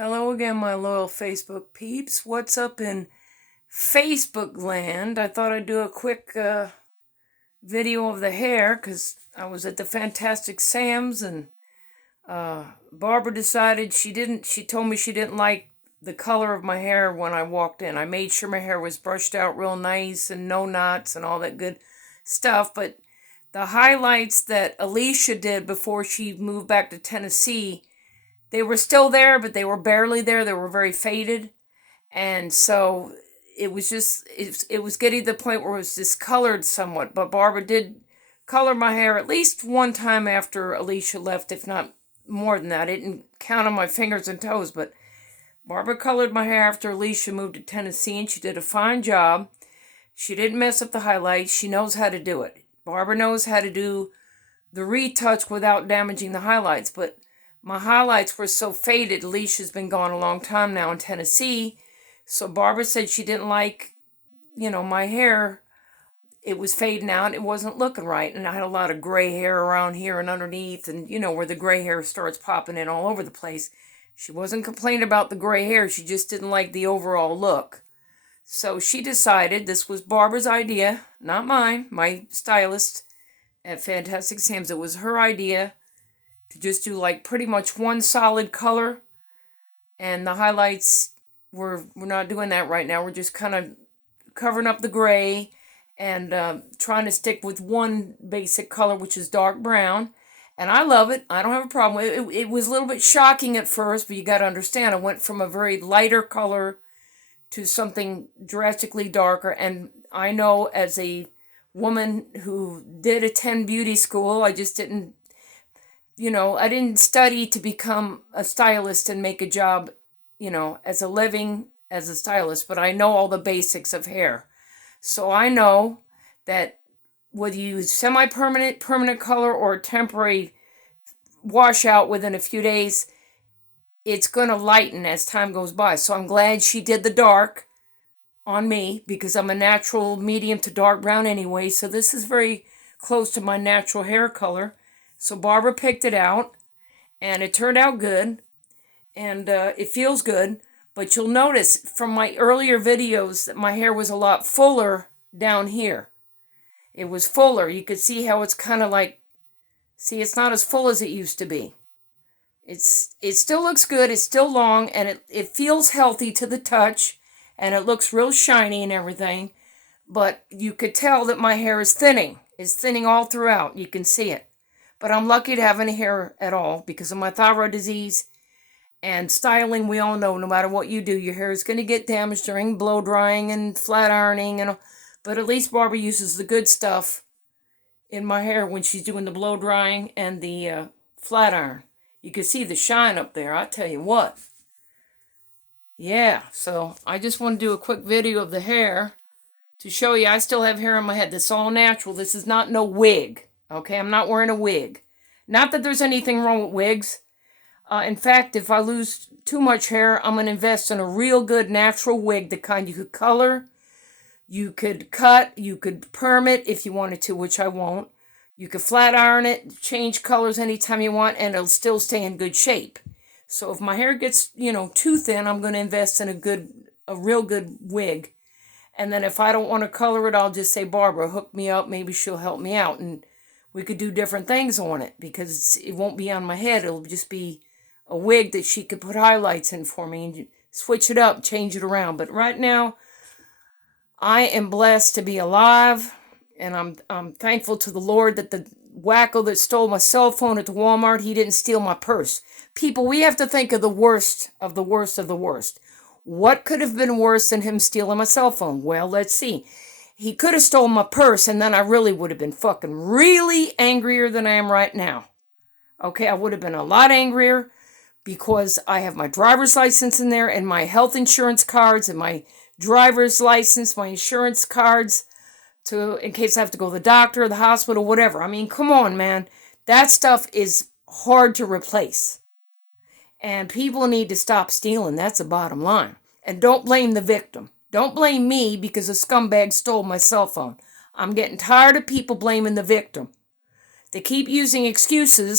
Hello again, my loyal Facebook peeps. What's up in Facebook land? I thought I'd do a quick video of the hair because I was at the Fantastic Sam's and Barbara decided she told me she didn't like the color of my hair when I walked in. I made sure my hair was brushed out real nice and no knots and all that good stuff, but the highlights that Alicia did before she moved back to Tennessee, they were still there, but they were barely there. They were very faded. And so it was getting to the point where it was discolored somewhat. But Barbara did color my hair at least one time after Alicia left, if not more than that. I didn't count on my fingers and toes, but Barbara colored my hair after Alicia moved to Tennessee, and she did a fine job. She didn't mess up the highlights. She knows how to do it. Barbara knows how to do the retouch without damaging the highlights, but my highlights were so faded. Alicia's been gone a long time now in Tennessee. So Barbara said she didn't like, my hair. It was fading out. It wasn't looking right. And I had a lot of gray hair around here and underneath. And, where the gray hair starts popping in all over the place. She wasn't complaining about the gray hair. She just didn't like the overall look. So she decided, this was Barbara's idea, not mine, my stylist at Fantastic Sam's. It was her idea to just do like pretty much one solid color, and the highlights, we're not doing that right now. We're just kind of covering up the gray and trying to stick with one basic color, which is dark brown. And I love it. I don't have a problem with it. It was a little bit shocking at first, but you got to understand, I went from a very lighter color to something drastically darker. And I know, as a woman who did attend beauty school, I just didn't I didn't study to become a stylist and make a job, as a living as a stylist, but I know all the basics of hair. So I know that whether you use semi-permanent, permanent color, or temporary washout within a few days, it's going to lighten as time goes by. So I'm glad she did the dark on me, because I'm a natural medium to dark brown anyway. So this is very close to my natural hair color. So Barbara picked it out, and it turned out good, and it feels good. But you'll notice from my earlier videos that my hair was a lot fuller down here. It was fuller. You could see how it's kind of like, it's not as full as it used to be. It still looks good. It's still long, and it feels healthy to the touch, and it looks real shiny and everything. But you could tell that my hair is thinning. It's thinning all throughout. You can see it. But I'm lucky to have any hair at all because of my thyroid disease. And styling, we all know, no matter what you do, your hair is going to get damaged during blow drying and flat ironing. But at least Barbara uses the good stuff in my hair when she's doing the blow drying and the flat iron. You can see the shine up there, I tell you what. Yeah, so I just want to do a quick video of the hair to show you I still have hair on my head. This is all natural. This is not no wig. Okay, I'm not wearing a wig. Not that there's anything wrong with wigs. In fact, if I lose too much hair, I'm going to invest in a real good natural wig, the kind you could color, you could cut, you could perm it if you wanted to, which I won't. You could flat iron it, change colors anytime you want, and it'll still stay in good shape. So if my hair gets, too thin, I'm going to invest in a real good wig. And then if I don't want to color it, I'll just say, Barbara, hook me up. Maybe she'll help me out. And we could do different things on it, because it won't be on my head. It'll just be a wig that she could put highlights in for me and switch it up, change it around. But right now, I am blessed to be alive, and I'm thankful to the Lord that the wacko that stole my cell phone at the Walmart, he didn't steal my purse. People, we have to think of the worst of the worst of the worst. What could have been worse than him stealing my cell phone? Well, let's see. He could have stolen my purse, and then I really would have been fucking really angrier than I am right now. Okay, I would have been a lot angrier because I have my driver's license in there and my health insurance cards and my driver's license, my insurance cards in case I have to go to the doctor or the hospital, whatever. I mean, come on, man. That stuff is hard to replace. And people need to stop stealing. That's the bottom line. And don't blame the victim. Don't blame me because a scumbag stole my cell phone. I'm getting tired of people blaming the victim. They keep using excuses